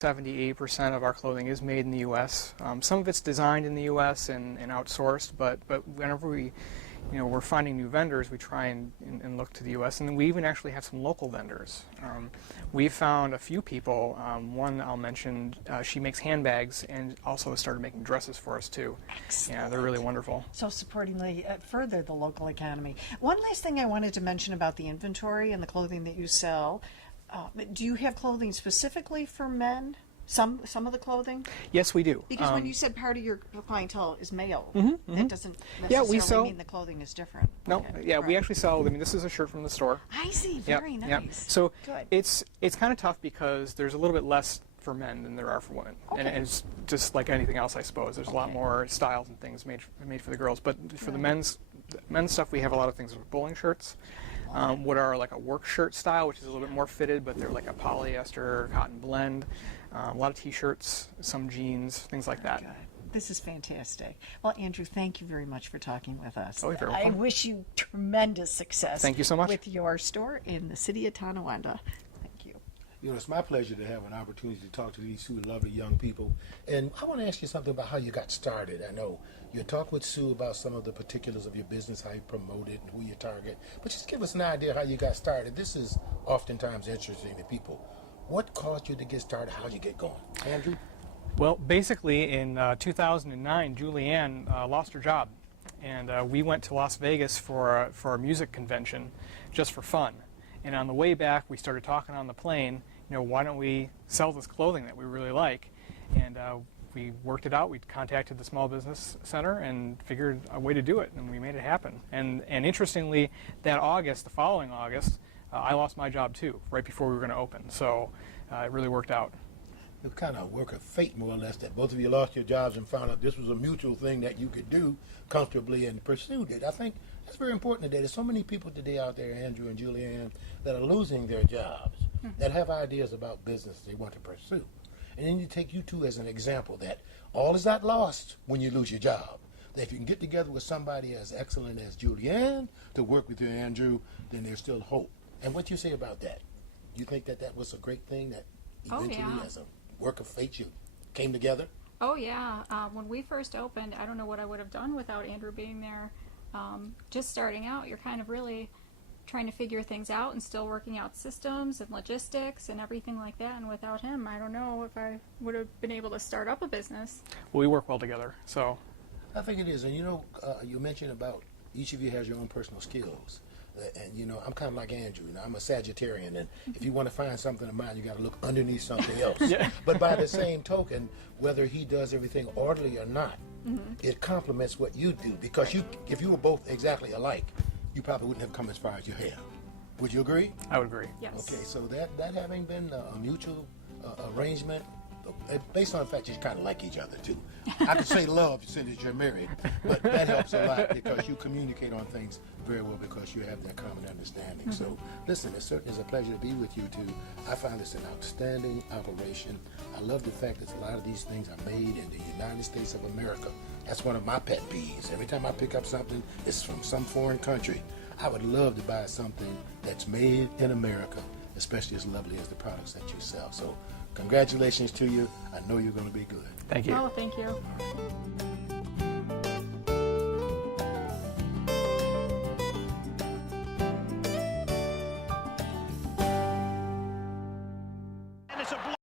78% of our clothing is made in the U.S. Some of it's designed in the U.S. and outsourced, but whenever we're finding new vendors, we try and look to the U.S. And we even actually have some local vendors. We've found a few people. One I'll mention, she makes handbags and also started making dresses for us too. Excellent. Yeah, they're really wonderful. So supporting further the local economy. One last thing I wanted to mention about the inventory and the clothing that you sell. Do you have clothing specifically for men? Some of the clothing? Yes, we do. Because when you said part of your clientele is male, Mm-hmm. that doesn't necessarily mean the clothing is different. No, Okay. yeah, Right. we actually sell. I mean, this is a shirt from the store. I see. Yep, Very yep. nice. So Good. it's kind of tough because there's a little bit less for men than there are for women, and Okay. it's just like anything else, I suppose. There's a lot more styles and things made for the girls, but for the men's stuff, we have a lot of things with bowling shirts. What are like a work shirt style, which is a little bit more fitted, but they're like a polyester cotton blend. A lot of t-shirts, some jeans, things like that. Good. This is fantastic. Well, Andrew, thank you very much for talking with us. Oh, you're very I welcome. wish you tremendous success. Thank you so much. With your store in the city of Tonawanda. Thank you. You know, it's my pleasure to have an opportunity to talk to these two lovely young people. And I want to ask you something about how you got started. I know you talked with Sue about some of the particulars of your business, how you promote it, and who you target. But just give us an idea how you got started. This is oftentimes interesting to people. What caused you to get started? How'd you get going? Andrew? Well, basically in 2009, Julianne lost her job, and we went to Las Vegas for a music convention just for fun. And on the way back, we started talking on the plane, why don't we sell this clothing that we really like? And we worked it out. We contacted the Small Business Center and figured a way to do it, and we made it happen. And interestingly, that August, the following August, I lost my job too, right before we were going to open. So it really worked out. It was kind of work of fate, more or less, that both of you lost your jobs and found out this was a mutual thing that you could do comfortably and pursued it. I think that's very important today. There's so many people today out there, Andrew and Julianne, that are losing their jobs, that have ideas about business they want to pursue. And then you take you two as an example that all is not lost when you lose your job. That if you can get together with somebody as excellent as Julianne to work with you, Andrew, then there's still hope. And what you say about that? You think that that was a great thing that eventually, as a work of fate, you came together? Oh yeah. When we first opened, I don't know what I would have done without Andrew being there. Just starting out, you're kind of really trying to figure things out and still working out systems and logistics and everything like that. And without him, I don't know if I would have been able to start up a business. Well, we work well together, so. I think it is. And you mentioned about each of you has your own personal skills. And I'm kind of like Andrew. I'm a Sagittarian, and if you want to find something of mine, you got to look underneath something else. Yeah. But by the same token, whether he does everything orderly or not, it complements what you do. Because if you were both exactly alike, you probably wouldn't have come as far as you have. Would you agree? I would agree. Yes. Okay, so that having been a mutual arrangement, based on the fact that you kind of like each other too. I could say love since you're married, but that helps a lot because you communicate on things very well because you have that common understanding. So listen, it certainly is a pleasure to be with you two. I find this an outstanding operation. I love the fact that a lot of these things are made in the United States of America. That's one of my pet peeves. Every time I pick up something, it's from some foreign country. I would love to buy something that's made in America, especially as lovely as the products that you sell. So congratulations to you. I know you're going to be good. Thank you. Oh, thank you.